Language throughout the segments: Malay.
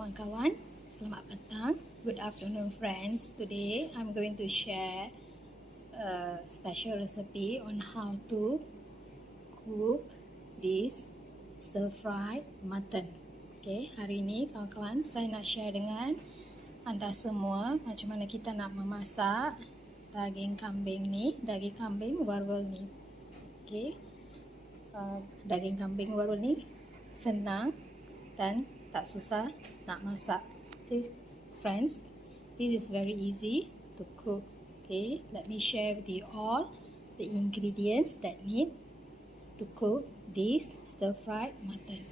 kawan-kawan, selamat petang. Good afternoon friends. Today I'm going to share a special recipe on how to cook this stir fried mutton. Okay, hari ini kawan-kawan saya nak share dengan anda semua macam mana kita nak memasak daging kambing ni, daging kambing Varuval ni. Okay, daging kambing Varuval ni senang dan tak susah nak masak. See friends, this is very easy to cook. Okay, let me share with you all the ingredients that need to cook this stir fried mutton.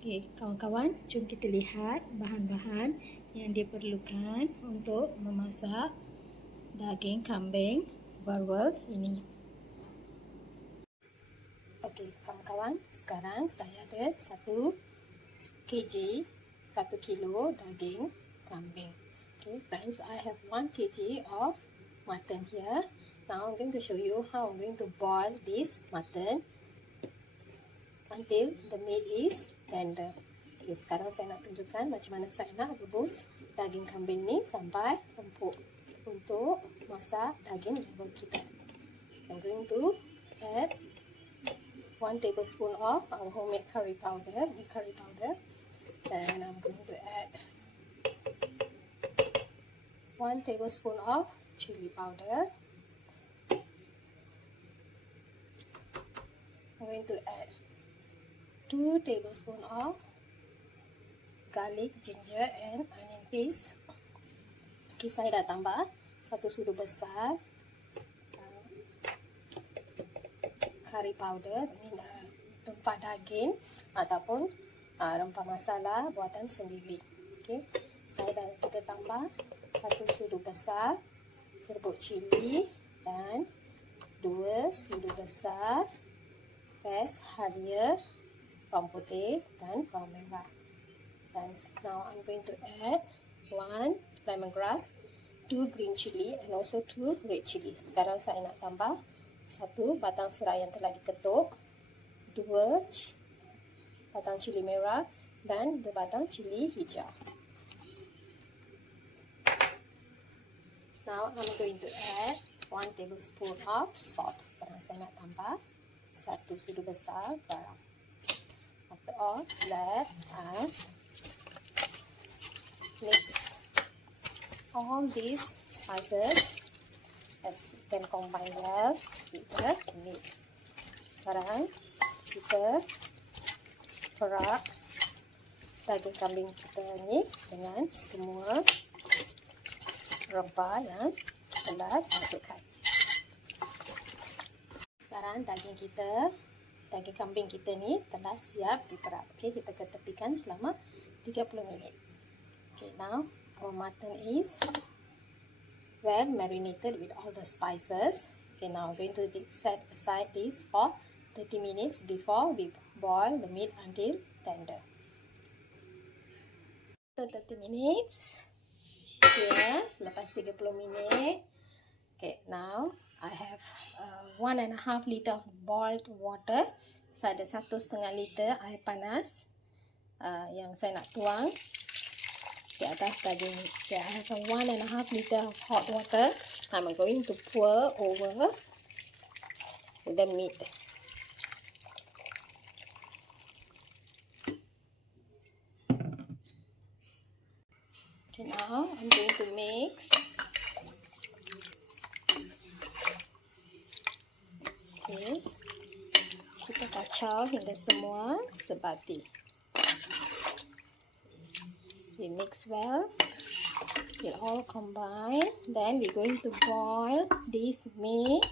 Okay, kawan-kawan, jom kita lihat bahan-bahan yang diperlukan untuk memasak daging kambing Varuval ini. Okay, kawan-kawan, sekarang saya ada 1 kilo daging kambing. Okay, friends, I have 1 kg of mutton here. Now I'm going to show you how I'm going to boil this mutton until the meat is tender. Okay, sekarang saya nak tunjukkan macam mana saya nak rebus daging kambing ni sampai empuk untuk masak daging Varuval kita. I'm going to add 1 tablespoon of our homemade curry powder, and I'm going to add 1 tablespoon of chili powder. I'm going to add 2 tablespoons of garlic, ginger and onion paste. Okay, saya dah tambah 1 sudu besar kari powder, ini rempah daging ataupun rempah masala buatan sendiri. Okay, saya dah juga tambah 1 sudu besar serbuk cili dan 2 sudu besar pes Halia, bawang putih dan bawang merah. And now I'm going to add 1 lemongrass, 2 green chili and also 2 red chili. Sekarang saya nak tambah 1 batang serai yang telah diketuk, 2 batang cili merah dan 2 batang cili hijau. Now I'm going to add 1 tablespoon of salt. Sekarang saya nak tambah 1 sudu besar garam. After all, let us mix all these spices as you can combine well with the meat. Sekarang kita perap daging kambing kita ni dengan semua rempah yang telah dimasukkan. Sekarang daging kambing kita ni telah siap diperap. Okay, kita ketepikan selama 30 minit. Okay, now our mutton is well marinated with all the spices. Okay, now I'm going to set aside this for 30 minutes before we boil the meat until tender. After 30 minutes, yes, selepas 30 minit. Okay, now I have 1.5 liter of boiled water. Saya ada 1,5 liter air panas yang saya nak tuang di atas daging. Okay, I have 1.5 liter of hot water. I'm going to pour over the meat. Okay, now I'm going to mix. Okay, kita kacau hingga semua sebati. We mix well, it all combine. Then we're going to boil this meat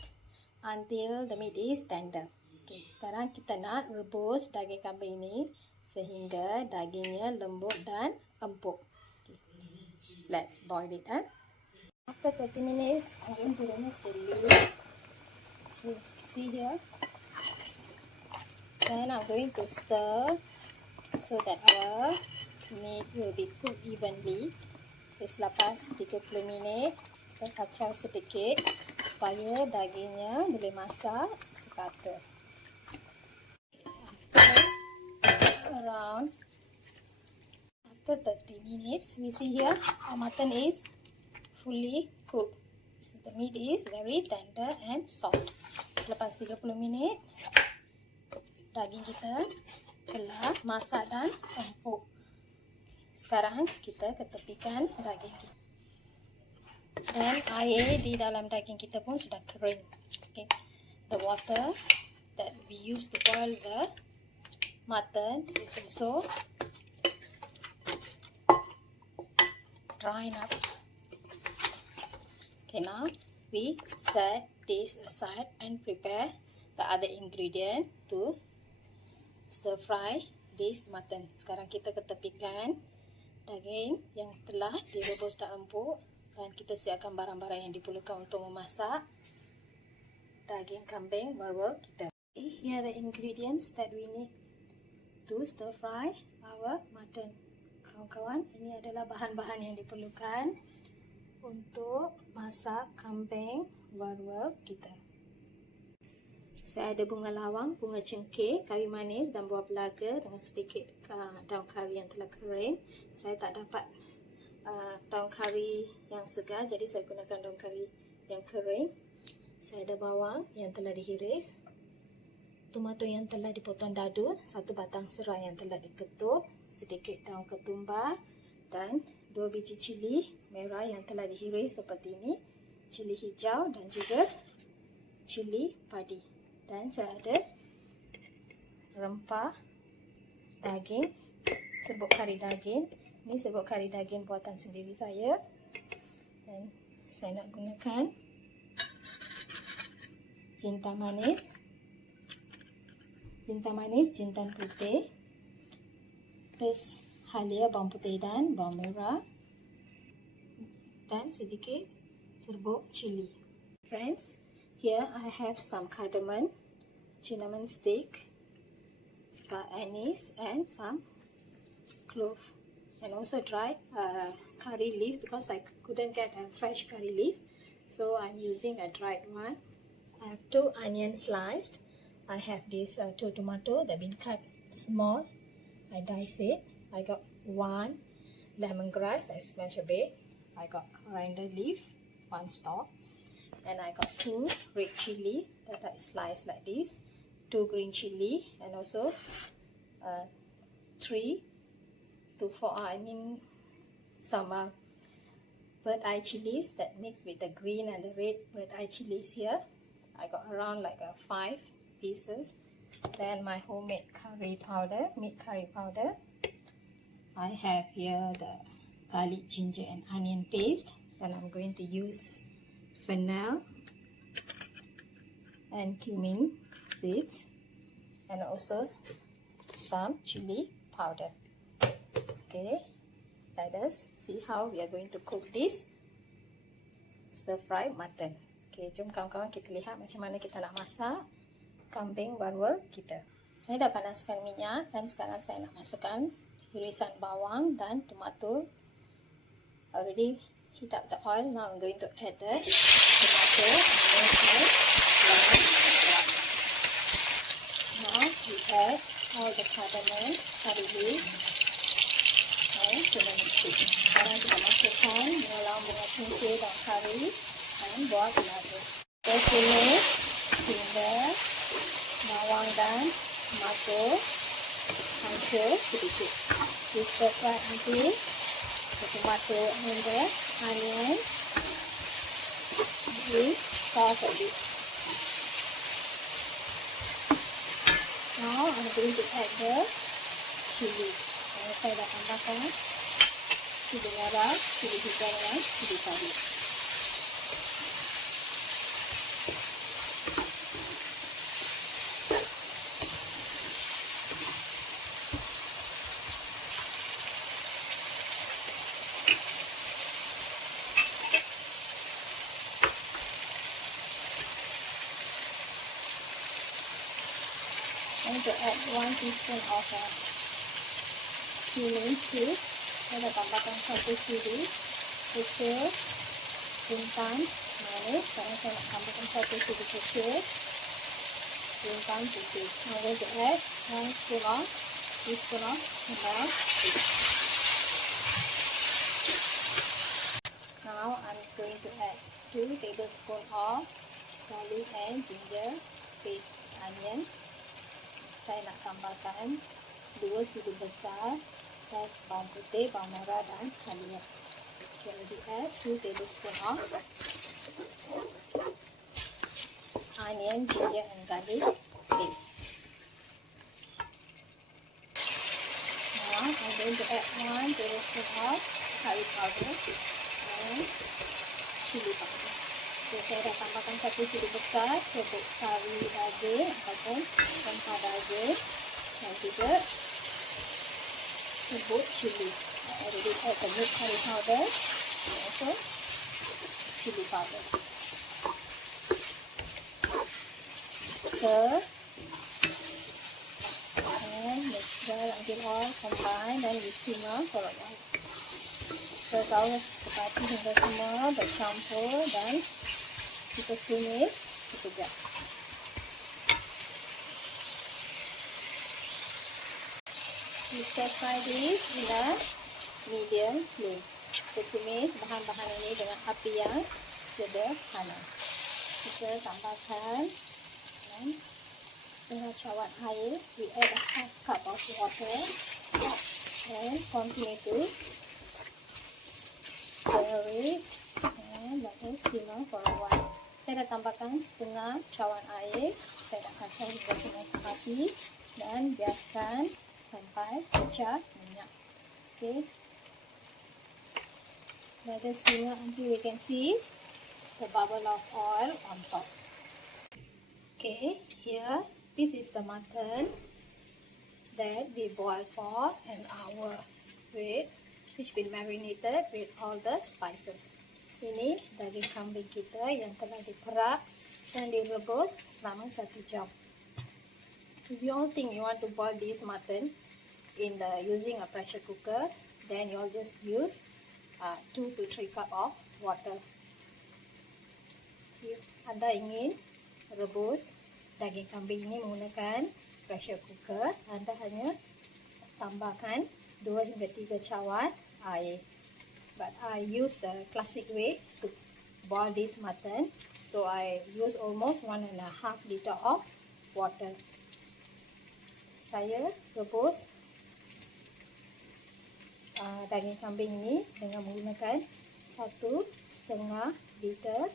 until the meat is tender. Okay, sekarang kita nak rebus daging kambing ini sehingga dagingnya lembut dan empuk. Okay, let's boil it. After 30 minutes, I'm going to remove the lid. Okay, see here. Then I'm going to stir so that our meat will be cooked evenly. Selepas 30 minit, kita kacau sedikit supaya dagingnya boleh masak sekata. after 30 minutes, we see here our mutton is fully cooked. So the meat is very tender and soft. Selepas 30 minit, daging kita telah masak dan empuk. Sekarang kita ketepikan daging kita. Dan air di dalam daging kita pun sudah kering. Okay. The water that we use to boil the mutton is also drying up. Okay, now we set this aside and prepare the other ingredient to stir fry this mutton. Sekarang kita ketepikan daging yang telah direbus dan empuk, dan kita siapkan barang-barang yang diperlukan untuk memasak daging kambing Varuval kita. Okay, here are the ingredients that we need to stir fry our mutton. Kawan-kawan, ini adalah bahan-bahan yang diperlukan untuk masak kambing Varuval kita. Saya ada bunga lawang, bunga cengkeh, kayu manis dan buah pelaga dengan sedikit daun kari yang telah kering. Saya tak dapat daun kari yang segar, jadi saya gunakan daun kari yang kering. Saya ada bawang yang telah dihiris, tomato yang telah dipotong dadu, satu batang serai yang telah diketuk, sedikit daun ketumbar dan 2 biji cili merah yang telah dihiris seperti ini, cili hijau dan juga cili padi. Dan saya ada rempah daging, serbuk kari daging. Ini serbuk kari daging buatan sendiri saya. Dan saya nak gunakan jintan manis, jintan putih, Halia, bawang putih dan bawang merah, dan sedikit serbuk cili. Friends, here I have some cardamom, cinnamon stick, star anise, and some clove, and also dried curry leaf because I couldn't get a fresh curry leaf, so I'm using a dried one. I have 2 onions sliced. I have this 2 tomato that been cut small. I dice it. I got 1 lemongrass that smashed a bit. I got coriander leaf, 1 stalk. And I got 2 red chili that I sliced like this, 2 green chili, and also 3 to 4, some bird eye chilies that mix with the green and the red bird eye chilies here. I got around like 5 pieces. Then my homemade curry powder, meat curry powder. I have here the garlic, ginger and onion paste. Then I'm going to use fennel and cumin seeds, and also some chili powder. Okay, let us see how we are going to cook this stir fry mutton. Okay, jom kawan-kawan kita lihat macam mana kita nak masak kambing Varuval kita. Saya dah panaskan minyak dan sekarang saya nak masukkan irisan bawang dan tomato. Already heat up the oil. Now I'm going to add the tomato, onion, lemon. Now we add all the cardamom, curry leaf, and cinnamon stick. Sekarang kita masukkan bunga lawang, bunga cengkeh, daun kari dan buah pelaga. First ini hingga bawang dan tomato hancur sedikit. We stir fry until the tomato and the onion will soft a bit. Now I'm going to add the chili. Saya dah tambahkan cili merah, cili hijau dan cili padi. I'm going to add 1 teaspoon of cumin seeds. Saya dah tambahkan 1 cili, kecil, jintan manis. Sekarang saya nak tambahkan 1 cili kecil, jintan putih. I'm going to add 1 teaspoon of merah. tablespoon of garlic and ginger paste onion. Saya nak tambahkan 2 sudu besar plus bawang putih, bawang merah dan halia. Okay, already add 2 tablespoon of onion, ginger and garlic paste. Now I'm going to add 1 tablespoon of curry powder and chili powder. Okay, saya dah tambahkan 1 sudu besar serbuk kari daging ataupun rempah daging dan juga serbuk chili. I already add the milk curry powder and also chili powder. Stir and mix well until all combine dan we simmer for a while. Tahu sepati hingga semua bercampur dan kita tumis sekejap. We stir fry this in a medium flame. Kita tumis bahan-bahan ini dengan api yang sederhana. Kita tambahkan setengah cawan air. We add a half cup of water and continue to stir it and let it simmer for a while. Saya dah tambahkan setengah cawan air. Saya dah kacau hingga semua sepati dan biarkan sampai pecah minyak. Okay. Let us simmer until we can see the bubble of oil on top. Okay, here this is the mutton that we boiled for an hour with which been marinated with all the spices. Ini daging kambing kita yang telah diperap dan direbus selama 1 jam. If you all think you want to boil this mutton using a pressure cooker, then you all just use 2 to 3 cup of water. If anda ingin rebus daging kambing ini menggunakan pressure cooker, anda hanya tambahkan 2 hingga 3 cawan air. But I use the classic way to boil this mutton, so I use almost 1.5 liter of water. Saya rebus daging kambing ini dengan menggunakan 1,5 liter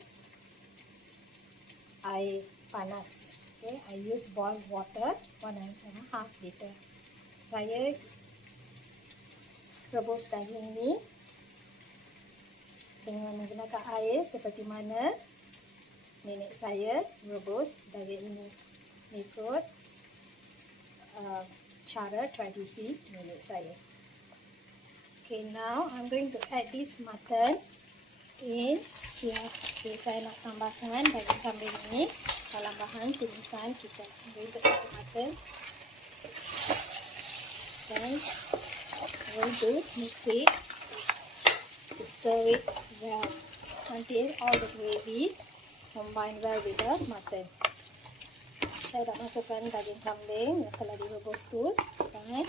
air panas. Okay, I use boiled water 1.5 liter. Saya rebus daging ini dengan menggunakan air seperti mana nenek saya rebus daging ini. Ikut cara tradisi nenek saya. Okay, now I'm going to add this mutton in here. Okay, saya nak tambahkan daging kambing ini dalam bahan tumisan kita. I'm going to add the mutton. Then I'm going to mix it, to stir it well until all the gravy combine well with the mutton. Saya dah masukkan daging kambing yang telah direbus tu dan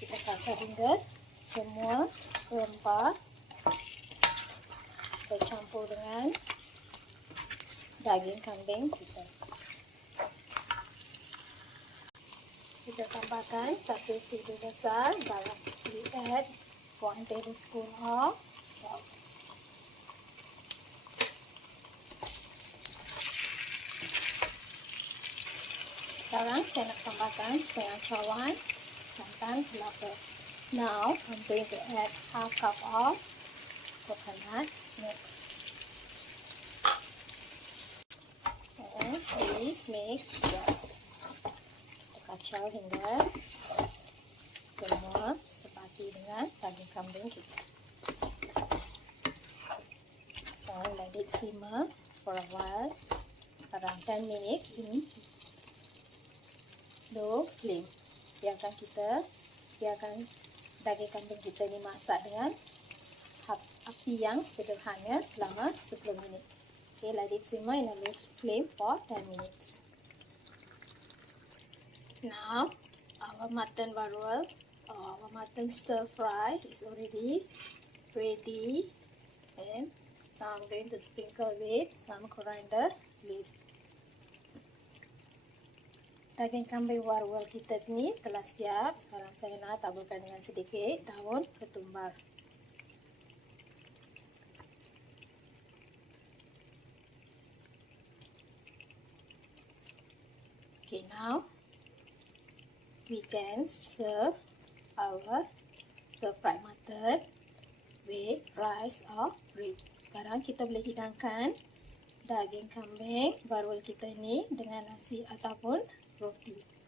kita kacau hingga semua rempah bercampur dengan daging kambing kita. Kita tambahkan 1 sudu besar garam. We add 1 tablespoon of salt. Sekarang saya nak tambahkan setengah cawan santan kelapa. Now I'm going to add half cup of coconut milk. And we mix well. Kacau hingga semua sepati dengan daging kambing kita. And let it simmer for a while, around 10 minutes in low flame. Biarkan daging kambing kita dimasak dengan api yang sederhana selama 10 minit. Okay, let it simmer in a low flame for 10 minutes. Now, our mutton varuval, our mutton stir fry is already ready and Now I'm going to sprinkle with some coriander leaf. Daging kambing Varuval kita ni telah siap. Sekarang saya nak taburkan dengan sedikit daun ketumbar. Okay, now we can serve our stir-fried mutton with rice or bread. Sekarang kita boleh hidangkan daging kambing Varuval kita ni dengan nasi ataupun roti.